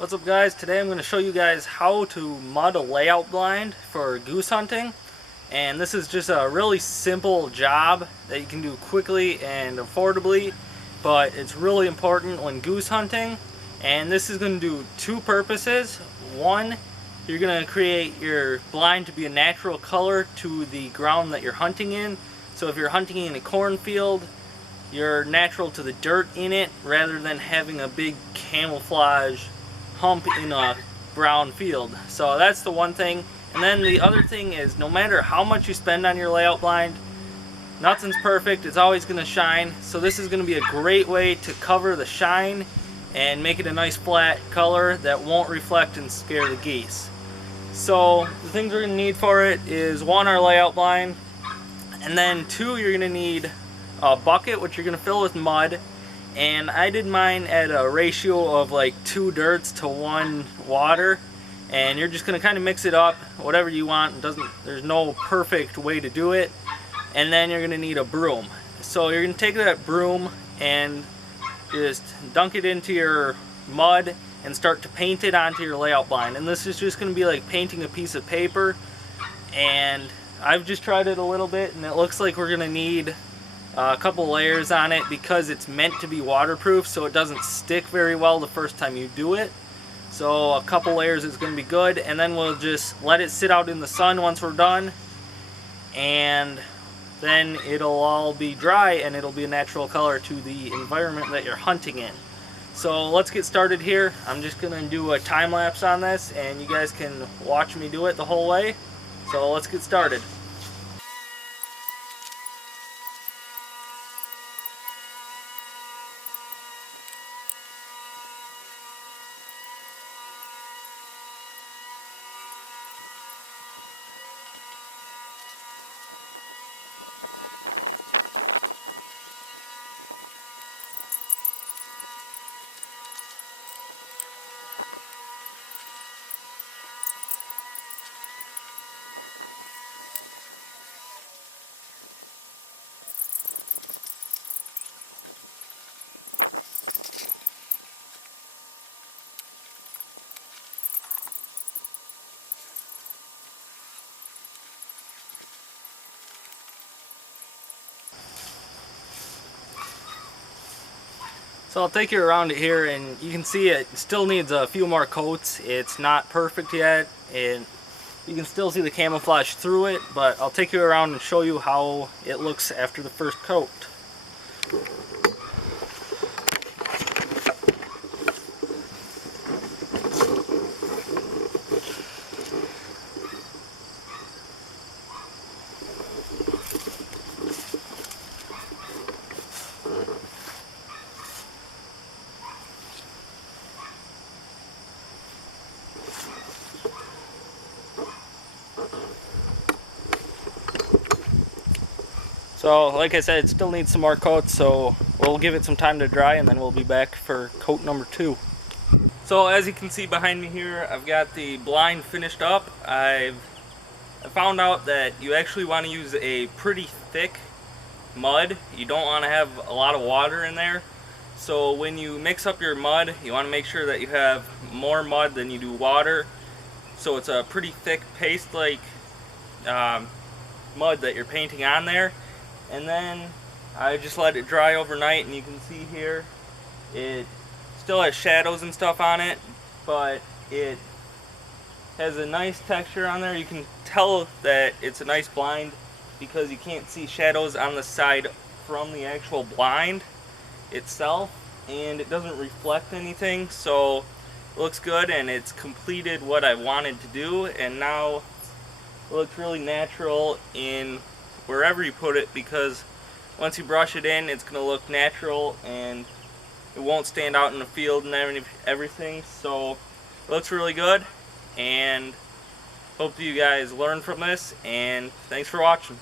What's up guys? Today I'm going to show you guys how to mud a layout blind for goose hunting. And this is just a really simple job that you can do quickly and affordably, but it's really important when goose hunting. And this is going to do two purposes. One, you're going to create your blind to be a natural color to the ground that you're hunting in. So if you're hunting in a cornfield, you're natural to the dirt in it rather than having a big camouflage hump in a brown field. So that's the one thing. And then the other thing is, no matter how much you spend on your layout blind, nothing's perfect. It's always going to shine. So this is going to be a great way to cover the shine and make it a nice flat color that won't reflect and scare the geese. So the things we're going to need for it is, one, our layout blind, and then two, you're going to need a bucket which you're going to fill with mud. And I did mine at a ratio of like 2 dirts to 1 water, and you're just going to kind of mix it up whatever you want. There's no perfect way to do it. And then you're going to need a broom. So you're going to take that broom and just dunk it into your mud and start to paint it onto your layout blind. And this is just going to be like painting a piece of paper. And I've just tried it a little bit, and it looks like we're going to need a couple layers on it because it's meant to be waterproof, so it doesn't stick very well the first time you do it. So a couple layers is going to be good, and then we'll just let it sit out in the sun once we're done, and then it'll all be dry and it'll be a natural color to the environment that you're hunting in. So let's get started here. I'm just going to do a time lapse on this, and you guys can watch me do it the whole way. So let's get started. So I'll take you around it here, and you can see it still needs a few more coats. It's not perfect yet, and you can still see the camouflage through it, but I'll take you around and show you how it looks after the first coat. So like I said, it still needs some more coats, so we'll give it some time to dry, and then we'll be back for coat number 2. So as you can see behind me here, I've got the blind finished up. I found out that you actually want to use a pretty thick mud. You don't want to have a lot of water in there. So when you mix up your mud, you want to make sure that you have more mud than you do water. So it's a pretty thick paste-like mud that you're painting on there. And then I just let it dry overnight, and you can see here it still has shadows and stuff on it, but it has a nice texture on there. You can tell that it's a nice blind because you can't see shadows on the side from the actual blind itself, and it doesn't reflect anything, so it looks good, and it's completed what I wanted to do. And now it looks really natural in wherever you put it, because once you brush it in, it's going to look natural and it won't stand out in the field and everything. So it looks really good, and hope you guys learn from this, and thanks for watching.